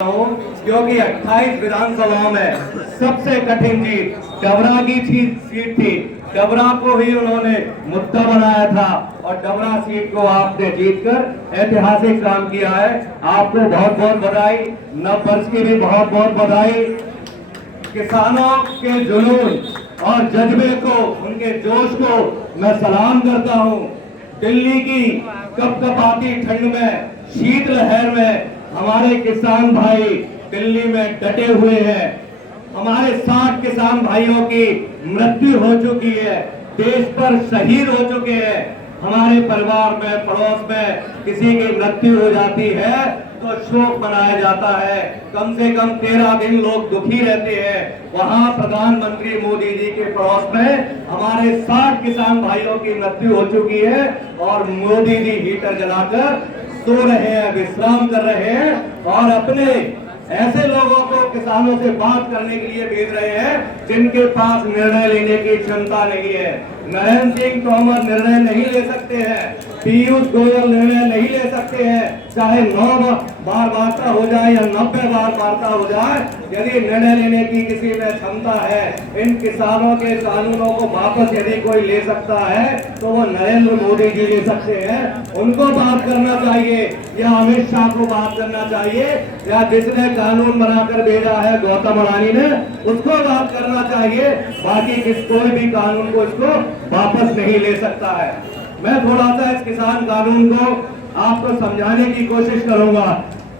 क्योंकि 28 विधानसभाओं में सबसे कठिन जीत डबरा की सीट थी। डबरा को ही उन्होंने मुद्दा बनाया था और डबरा सीट को आपने जीतकर ऐतिहासिक काम किया है। आपको बहुत बहुत बधाई। नव वर्ष की भी बहुत बहुत बधाई। किसानों के जुनून और जज्बे को, उनके जोश को मैं सलाम करता हूं। दिल्ली की कपकपाती ठंड में, शीतलहर में हमारे किसान भाई दिल्ली में डटे हुए हैं। हमारे 60 किसान भाइयों की मृत्यु हो चुकी है, देश पर शहीद हो चुके हैं। हमारे परिवार में, पड़ोस में किसी की मृत्यु हो जाती है तो शोक मनाया जाता है। कम से कम 13 दिन लोग दुखी रहते हैं। वहां प्रधानमंत्री मोदी जी के पड़ोस में हमारे 60 किसान भाइयों की मृत्यु हो चुकी है और मोदी जी हीटर जलाकर सो रहे हैं, विश्राम कर रहे हैं और अपने ऐसे लोगों को किसानों से बात करने के लिए भेज रहे हैं जिनके पास निर्णय लेने की क्षमता नहीं है। नरेंद्र सिंह तोमर निर्णय नहीं ले सकते हैं, पीयूष गोयल निर्णय नहीं ले सकते हैं, चाहे 9 बार वार्ता हो जाए या 90 बार वार्ता हो जाए। यदि निर्णय लेने की किसी में क्षमता है, इन किसानों के कानूनों को वापस यदि कोई ले सकता है तो वो नरेंद्र मोदी जी ले सकते हैं। उनको बात करना चाहिए या अमित शाह को बात करना चाहिए या जिसने कानून बनाकर भेजा है गौतम अडानी ने, उसको बात करना चाहिए। बाकी कोई भी कानून को इसको वापस नहीं ले सकता है। मैं थोड़ा सा इस किसान कानून को आपको समझाने की कोशिश करूंगा,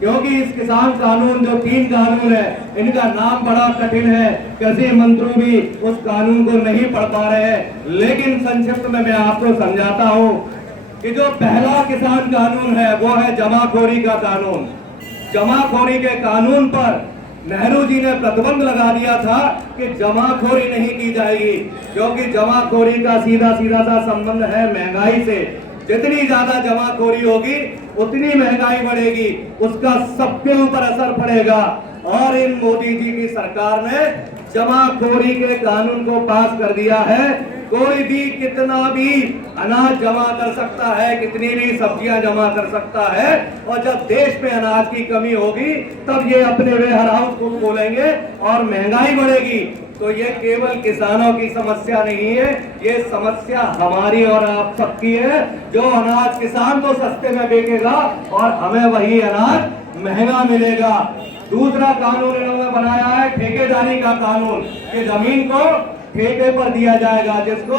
क्योंकि इस किसान कानून जो 3 कानून है, इनका नाम बड़ा कठिन है। कृषि मंत्री भी उस कानून को नहीं पढ़ पा रहे हैं, लेकिन संक्षिप्त में मैं आपको समझाता हूं कि जो पहला किसान कानून है वो है जमाखोरी का कानून। जमाखोरी के कानून पर नेहरू जी ने प्रतिबंध लगा दिया था कि जमाखोरी नहीं की जाएगी, क्योंकि जमाखोरी का सीधा सीधा सा संबंध है महंगाई से। जितनी ज्यादा जमाखोरी होगी उतनी महंगाई बढ़ेगी, उसका सबके ऊपर असर पड़ेगा। और इन मोदी जी की सरकार ने जमाखोरी के कानून को पास कर दिया है। कोई भी कितना भी अनाज जमा कर सकता है, कितनी भी सब्जियां जमा कर सकता है, और जब देश में अनाज की कमी होगी तब ये अपने वेयर हाउस को खोलेंगे और महंगाई बढ़ेगी। तो ये केवल किसानों की समस्या नहीं है, ये समस्या हमारी और आप सबकी है। जो अनाज किसान को सस्ते में बेचेगा और हमें वही अनाज महंगा मिलेगा। दूसरा कानून इन्होंने बनाया है ठेकेदारी का कानून, कि जमीन को ठेके पर दिया जाएगा, जिसको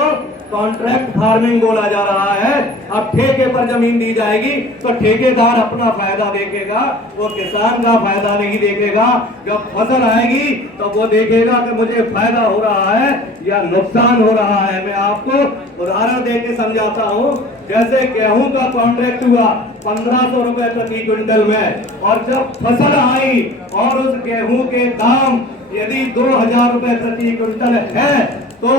कॉन्ट्रैक्ट फार्मिंग बोला जा रहा है। अब ठेके पर जमीन दी जाएगी तो ठेकेदार अपना फायदा देखेगा, वो किसान का फायदा नहीं देखेगा। जब फसल आएगी तो वो देखेगा कि मुझे फायदा हो रहा है या नुकसान हो रहा है। मैं आपको उदाहरण देके समझाता हूँ। जैसे गेहूं का कॉन्ट्रैक्ट हुआ 1500 रुपए प्रति क्विंटल में, और जब फसल आई और उस गेहूं के दाम यदि 2000 रुपए प्रति क्विंटल है तो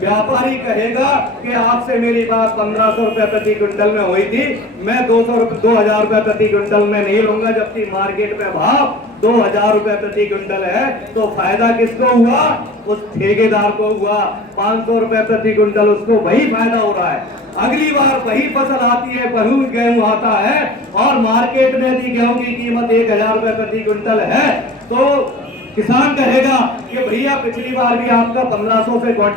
व्यापारी कहेगा कि आपसे मेरी बात 1500 रुपए प्रति क्विंटल में हुई थी, मैं 2000 रुपए प्रति क्विंटल में नहीं लूंगा, जबकि मार्केट में भाव 2000 रुपए प्रति क्विंटल है। तो फायदा किसको हुआ? उस ठेकेदार को हुआ। 500 रुपए प्रति क्विंटल उसको वही फायदा हो रहा है। अगली बार वही फसल आती है, गेहूं आता है और मार्केट में यदि गेहूं की कीमत 1000 रुपए प्रति क्विंटल है तो किसान कहेगा कि भैया पिछली बार भी आपका 1500 से